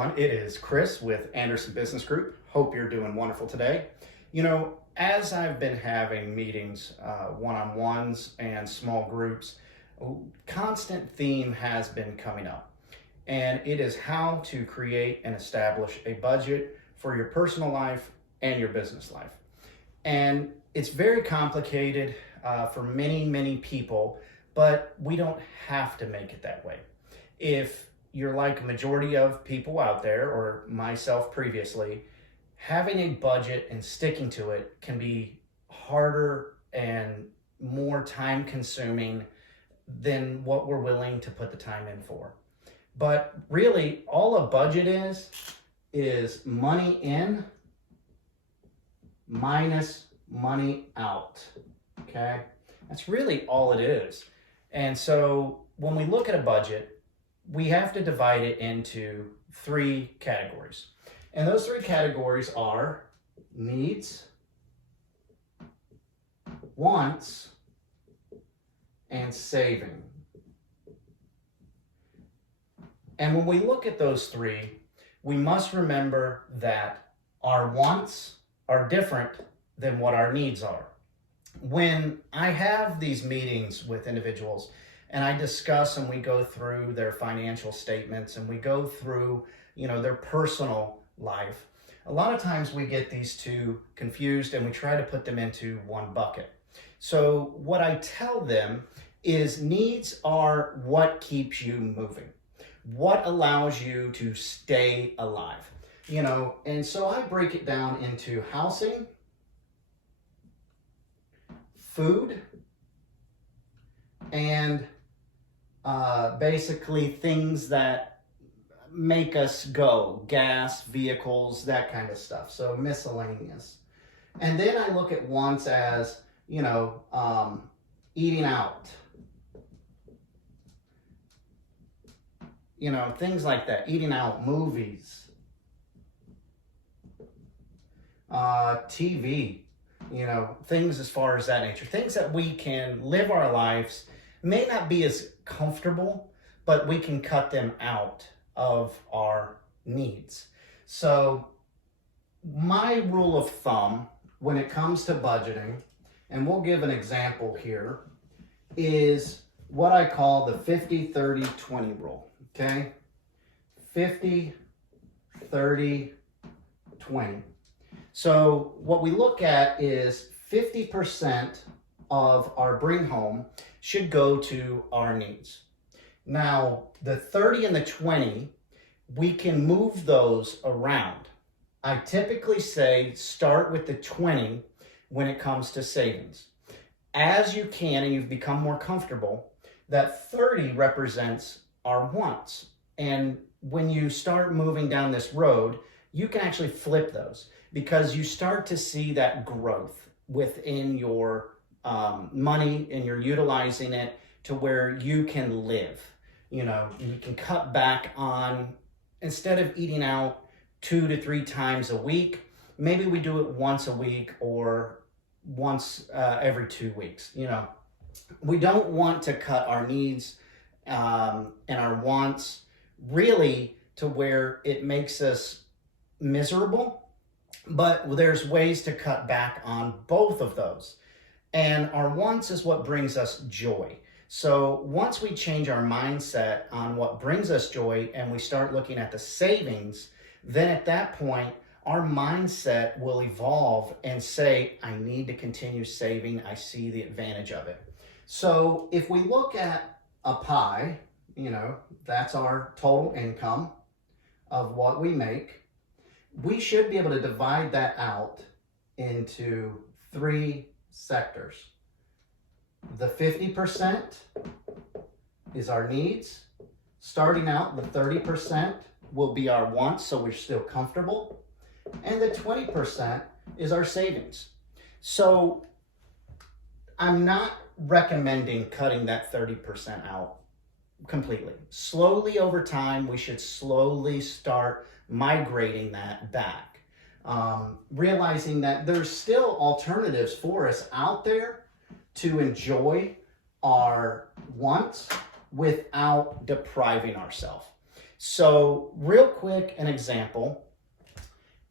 everyone. It is Chris with Anderson Business Group. Hope you're doing wonderful today. You know, as I've been having meetings, one-on-ones and small groups, a constant theme has been coming up, and it is how to create and establish a budget for your personal life and your business life. And it's very complicated for many people, but we don't have to make it that way. If you're like a majority of people out there, or myself previously, having a budget and sticking to it can be harder and more time consuming than what we're willing to put the time in for. But really, all a budget is money in minus money out, okay? That's really all it is. And so when we look at a budget, we have to divide it into three categories. And those three categories are needs, wants, and saving. And when we look at those three, we must remember that our wants are different than what our needs are. When I have these meetings with individuals and I discuss and we go through their financial statements and we go through, their personal life, a lot of times we get these two confused and we try to put them into one bucket. So what I tell them is needs are what keeps you moving, what allows you to stay alive, and so I break it down into housing, food, and basically things that make us go, gas, vehicles, that kind of stuff. So miscellaneous. And then I look at wants as, eating out, things like that, eating out, movies, TV, things as far as that nature, things that we can live our lives, may not be as comfortable, but we can cut them out of our needs. So my rule of thumb when it comes to budgeting, and we'll give an example here, is what I call the 50-30-20 rule, okay? 50, 30, 20. So what we look at is 50% of our bring home should go to our needs. Now, the 30 and the 20, we can move those around. I typically say start with the 20 when it comes to savings. As you can and you've become more comfortable, that 30 represents our wants. And when you start moving down this road, you can actually flip those because you start to see that growth within your money and you're utilizing it to where you can live. You can cut back on, instead of eating out 2 to 3 times a week, maybe we do it once a week or once every 2 weeks. We don't want to cut our needs and our wants really to where it makes us miserable, but there's ways to cut back on both of those. And our wants is what brings us joy. So once we change our mindset on what brings us joy and we start looking at the savings, then at that point, our mindset will evolve and say, I need to continue saving. I see the advantage of it. So if we look at a pie, that's our total income of what we make. We should be able to divide that out into 3 sectors. The 50% is our needs. Starting out, the 30% will be our wants, so we're still comfortable. And the 20% is our savings. So I'm not recommending cutting that 30% out completely. Slowly over time, we should slowly start migrating that back. Realizing that there's still alternatives for us out there to enjoy our wants without depriving ourselves. So real quick, an example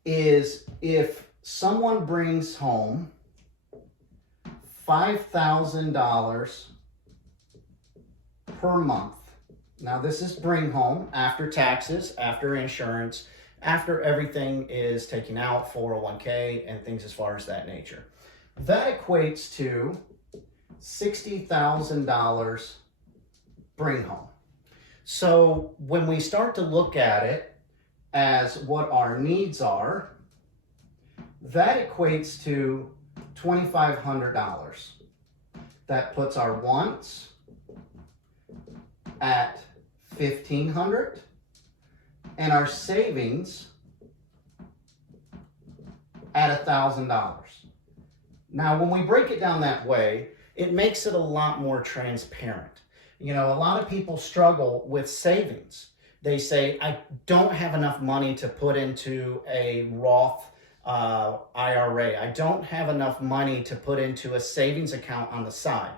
is if someone brings home $5,000 per month. Now this is bring home after taxes, after insurance, after everything is taken out, 401k and things as far as that nature. That equates to $60,000 bring home. So when we start to look at it as what our needs are, that equates to $2,500. That puts our wants at $1,500 and our savings at $1,000. Now, when we break it down that way, it makes it a lot more transparent. You know, a lot of people struggle with savings. They say, I don't have enough money to put into a Roth IRA. I don't have enough money to put into a savings account on the side.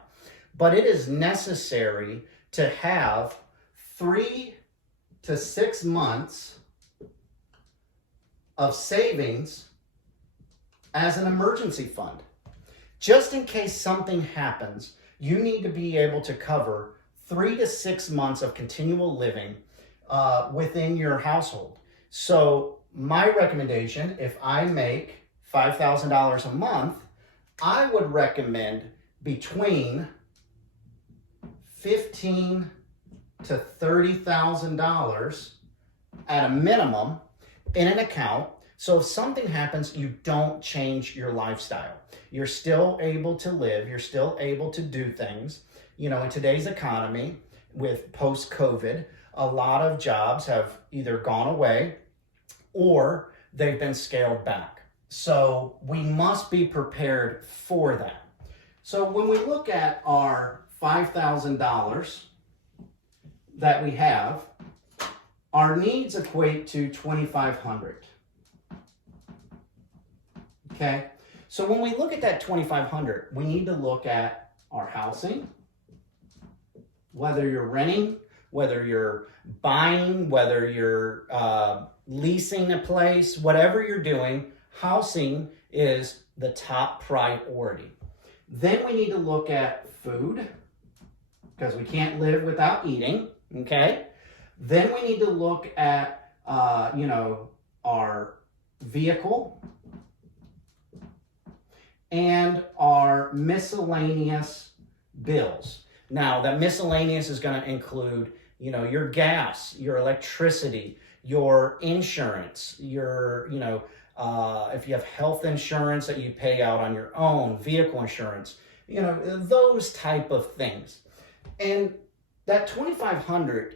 But it is necessary to have 3 to 6 months of savings as an emergency fund. Just in case something happens, you need to be able to cover 3 to 6 months of continual living within your household. So my recommendation, if I make $5,000 a month, I would recommend between $15,000 to $30,000 at a minimum in an account. So if something happens, you don't change your lifestyle. You're still able to live. You're still able to do things. You know, in today's economy with post-COVID, a lot of jobs have either gone away or they've been scaled back. So we must be prepared for that. So when we look at our $5,000 that we have, our needs equate to $2,500. Okay, so when we look at that $2,500, we need to look at our housing, whether you're renting, whether you're buying, whether you're leasing a place, whatever you're doing, housing is the top priority. Then we need to look at food, because we can't live without eating, okay? Then we need to look at, our vehicle and our miscellaneous bills. Now, that miscellaneous is going to include, your gas, your electricity, your insurance, your, if you have health insurance that you pay out on your own, vehicle insurance, those type of things. And that $2,500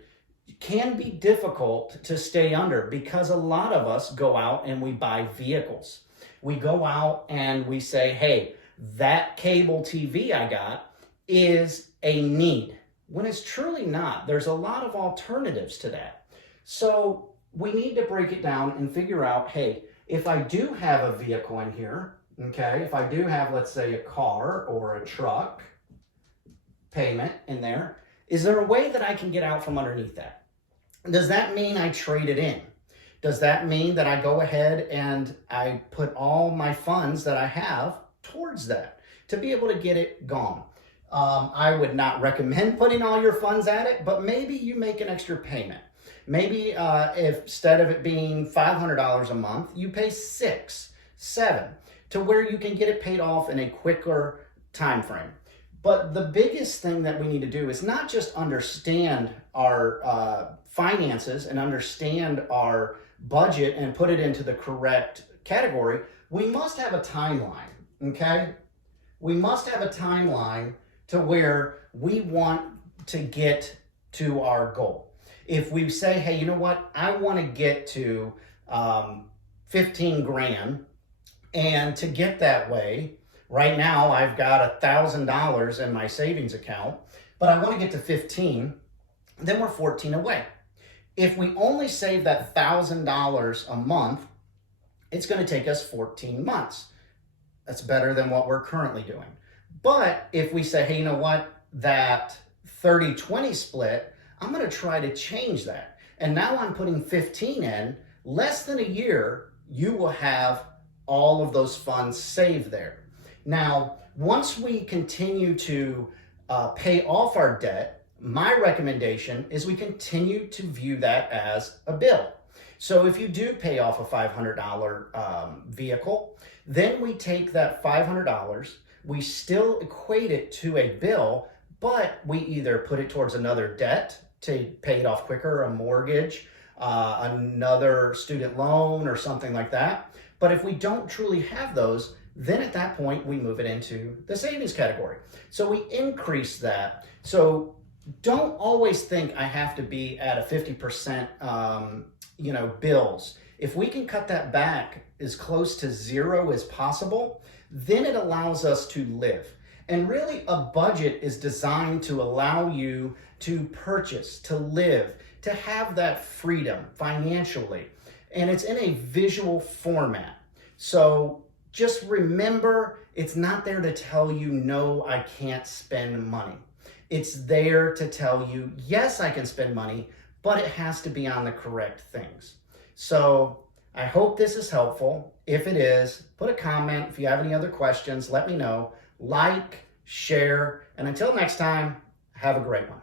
can be difficult to stay under because a lot of us go out and we buy vehicles. We go out and we say, hey, that cable TV I got is a need, when it's truly not. There's a lot of alternatives to that. So we need to break it down and figure out, hey, if I do have a vehicle in here, okay, if I do have, let's say, a car or a truck payment in there, is there a way that I can get out from underneath that? Does that mean I trade it in? Does that mean that I go ahead and I put all my funds that I have towards that to be able to get it gone? I would not recommend putting all your funds at it, but maybe you make an extra payment. Maybe if instead of it being $500 a month, you pay $600, $700, to where you can get it paid off in a quicker time frame. But the biggest thing that we need to do is not just understand our finances and understand our budget and put it into the correct category. We must have a timeline, okay? We must have a timeline to where we want to get to our goal. If we say, hey, you know what? I want to get to 15 grand. And to get that way, right now I've got $1,000 in my savings account, but I want to get to 15, then we're 14 away. If we only save that $1,000 a month, it's going to take us 14 months. That's better than what we're currently doing. But if we say, hey, you know what, that 30-20 split, I'm going to try to change that. and now I'm putting 15 in, less than a year, you will have all of those funds saved there. Now, once we continue to pay off our debt, my recommendation is we continue to view that as a bill. So if you do pay off a $500 vehicle, then we take that $500, we still equate it to a bill, but we either put it towards another debt to pay it off quicker, a mortgage, another student loan or something like that. But if we don't truly have those, then at that point we move it into the savings category. So we increase that. So don't always think I have to be at a 50% bills. If we can cut that back as close to zero as possible, then it allows us to live. And really, a budget is designed to allow you to purchase, to live, to have that freedom financially. And it's in a visual format. So just remember, it's not there to tell you, no, I can't spend money. It's there to tell you, yes, I can spend money, but it has to be on the correct things. So I hope this is helpful. If it is, put a comment. If you have any other questions, let me know. Like, share, and until next time, have a great one.